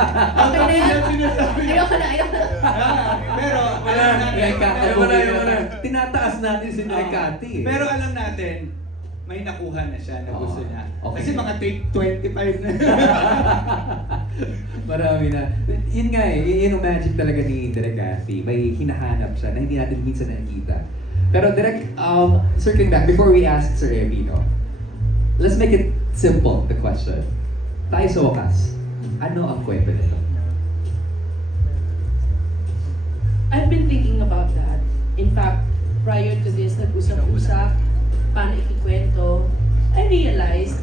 Okay na yan. Ayoko na. Pero, Wala. alam natin, Wala. Tinataas natin si Nekati. pero alam natin, may nakuha na siya na gusto niya. Okay. Kasi mga take 25 na. Marami na. Yun nga yun ang magic talaga ni Direk Cathy. May hinahanap siya na hindi natin minsan nakikita. Pero Direk, circling back, before we ask Sir Evie, no, let's make it simple, the question. Tayo sa wakas, ano ang kwento nito? I've been thinking about that. In fact, prior to this, nag-usap-usap, paano ikikwento, I realized,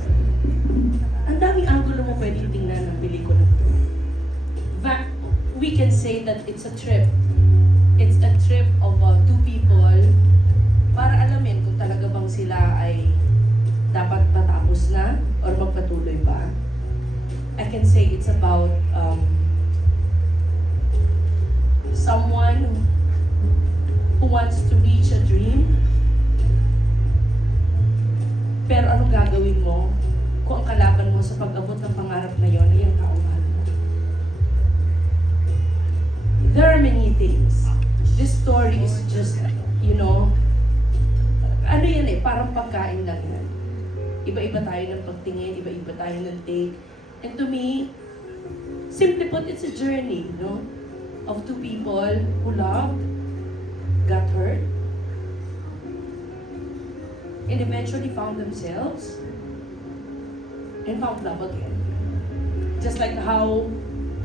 ang daming angulo mo pwedeng tingnan ng pelikula to. We can say that it's a trip. It's a trip of two people para alamin kung talaga bang sila ay dapat patapos na or magpatuloy pa. I can say it's about someone who wants to reach a dream. Pero anong gagawin mo kung ang kalaban mo sa pag-abot ng pangarap na yon ay ang taong mahal mo? There are many things. This story is just, ano yan parang pagkain lang yan. Iba-iba tayo ng pagtingin, iba-iba tayo ng take. And to me, simply put, it's a journey, of two people who loved, got hurt, and eventually found themselves and found love again. Just like how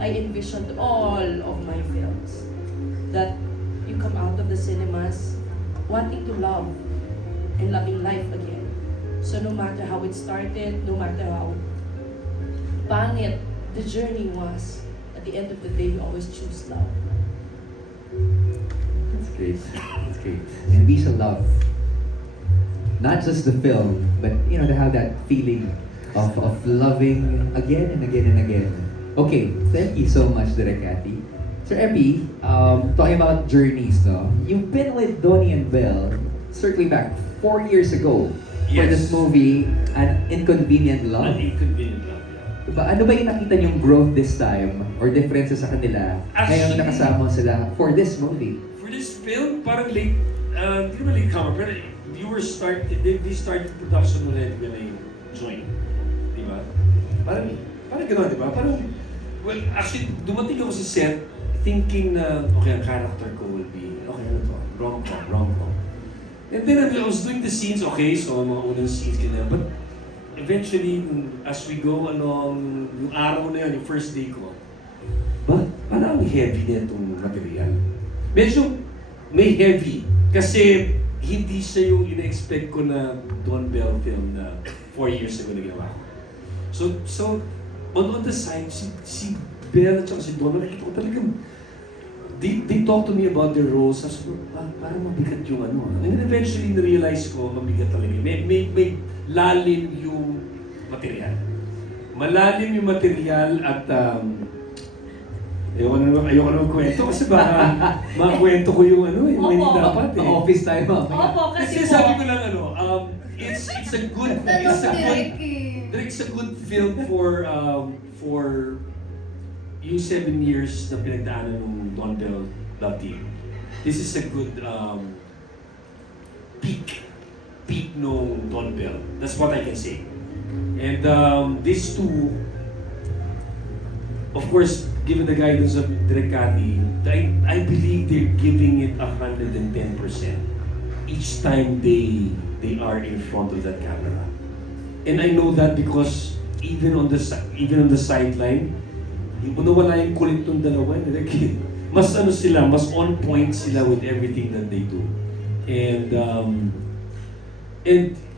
I envisioned all of my films, that you come out of the cinemas wanting to love and loving life again. So no matter how it started, no matter how pangit the journey was, at the end of the day, we always choose love. That's great. That's great. And we shall love. Not just the film, but to have that feeling of loving again and again and again. Okay, thank you so much, Direk Cathy. Sir Epi, talking about journeys, no? You've been with Donnie and Belle, circling back 4 years ago for Yes. this movie, An Inconvenient Love. An inconvenient love, yeah. Diba, ano ba yung nakita niyong growth this time or differences sa kanila ngayong Actually, nakasama sila for this movie? For this film, parang late, hindi naman late comer, pero they started production already when I joined. Di ba? Parang gano'n, di ba? Parang, well, actually, dumating ako sa set thinking na, okay, ang character ko will be, okay, ano to? Rom-com. And then I was doing the scenes, okay, so mga unang scenes, ganyan. But eventually, as we go along, yung araw na yun, yung first day ko, parang heavy na itong material. Medyo may heavy. Kasi hindi siya yung ina-expect ko na Don Bell film na 4 years ago na ginawa ko. So on the side, si Bell at saka si Don, nakikita ko talagang they talk to me about their roles. Sabi ko, parang mabigat yung ano. And then eventually, na-realize ko, mabigat talaga. May lalim yung material. Malalim yung material at ayoko na magkwento kasi baka makwento ko yung ano hindi dapat eh. Office tayo mamaya. Opo, Kasi sabi ko lang it's a good film for yung 7 years na pinagdaanan ng Don Bell Love Team. This is a good peak nung Don Bell. That's what I can say. And these two, of course, given the guidance of Direk Cathy, I believe they're giving it 110% each time they are in front of that camera. And I know that because even on the sideline, kung nawala yung kulit ng dalawa, mas on point sila with everything that they do. And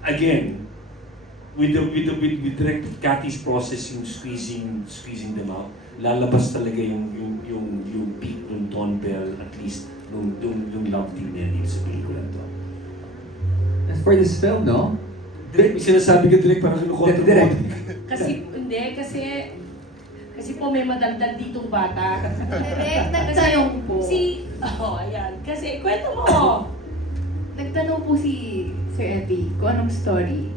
again, with Direk Cathy's process, yung squeezing them out, lalabas talaga yung peak ng Don Bell, at least yung love team niya dito sa pelikula to. As for this film, no? Direk, may sinasabi ka, Direk, parang kinukontra mo. Direk. Kasi po may madaldal ditong bata. Direk, nagtanong po. Ayan. Kasi, kwento mo! Nagtanong po si Sir Epi kung anong story.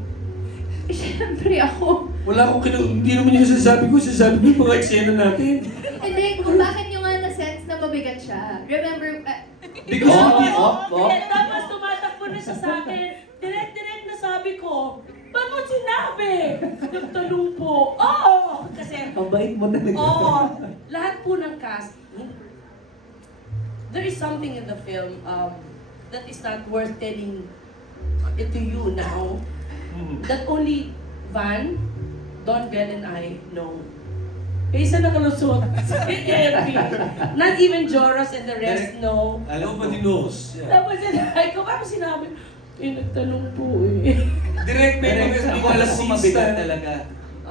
Siyempre ako, Wala akong hindi naman yung sinasabi ko yung mga eksena natin. Hindi, kung bakit nyo nga na-sense na mabigat siya. Remember, Because we Tapos tumatakbo na siya sa akin. Direct na sabi ko, ba't mo sinabi? Nagtanong po. Oo! Kasi, Ang bait mo talaga. lahat po ng cast, there is something in the film that is not worth telling it to you now. That only Van, Don Bell, and I know. Kaya isa nakalusot si Epi. Not even Joros and the rest know. Nobody knows. Yeah. Tapos sinay ko, paano sinabi? Nagtanong po eh. Direct may mga Ako alam ko mabigat talaga.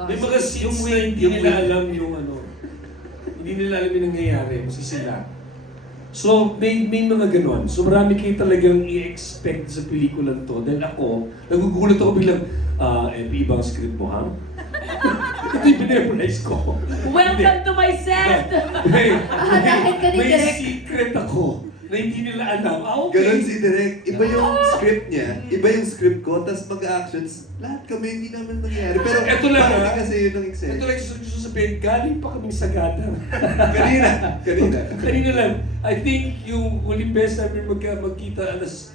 May mga scenes na hindi nila alam yung ano. Hindi nila alam yung nangyayari, masisila. So, may mga ganon. So, marami kayo talagang i-expect sa pelikulang to. Dahil ako, nagugulat ako biglang, ibang script mo, ha? Ito yung pinapalize ko. Welcome to my set! Ahatahin ka ni May Direk. secret ako na hindi nila alam. Okay. Ganon si Direk. Iba yung script niya, iba yung script ko, tapos mag-actions, lahat kami hindi naman nangyayari. Pero Eto lang, parang ha? kasi yun ang eksena. Ito lang gusto sabihin, galing pa kaming sagada. Kanina. lang. I think yung huling beses namin magkita alas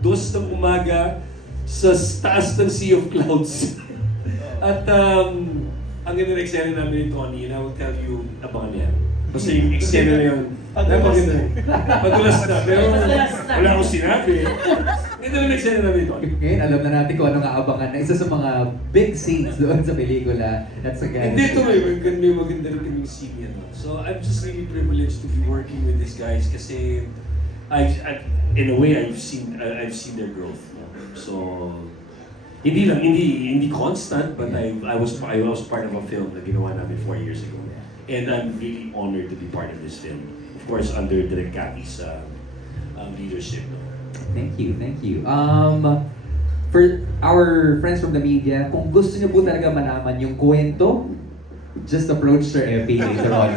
2 ng umaga sa taas ng Sea of Clouds. At ang ganda ng eksena namin ni Tony, and I will tell you, abangan yan. Basta yung eksena na yun, napaganda. Padulas na, pero wala akong sinabi. Ganda ng eksena namin ni Tony. Ngayon, alam na natin kung anong aabangan na isa sa mga big scenes doon sa pelikula. That's again. Hindi ito may maganda rin kaming scene yan. So I'm just really privileged to be working with these guys kasi in a way I've seen their growth. So hindi constant, but I was part of a film na ginawa namin 4 years ago. And I'm really honored to be part of this film. Of course, under Direk Cathy's leadership. Thank you. For our friends from the media, kung gusto niyo po talaga malaman yung kwento, just approach Sir Epi later on.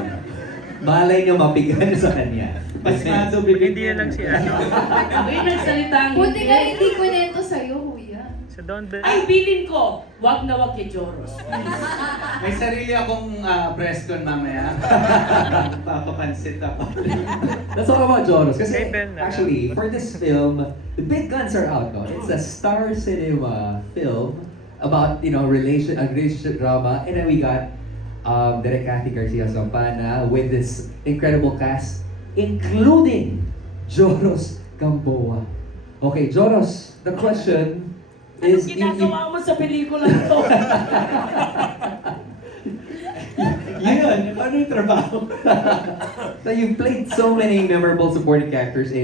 Malay niyo mapigan sa kanya. Pasmado, bibig Hindi yan lang si ano. May nagsalita ang Buti nga hindi kwento sa'yo, kuya. Sa Don Bell. Ay, bilin ko, wag na wag kay Joros. May sarili akong press con mamaya. Papapansit ako. Let's talk about Joros. Kasi Kay Ben na. actually, for this film, the big guns are out. No? It's a Star Cinema film about, a relationship drama. And then we got Direk Cathy Garcia Zampana with this incredible cast, including Joros Gamboa. Okay, Joros, the question Anong is... ginagawa mo sa pelikula to? Ayun, ano yung trabaho? So you've played so many memorable supporting characters in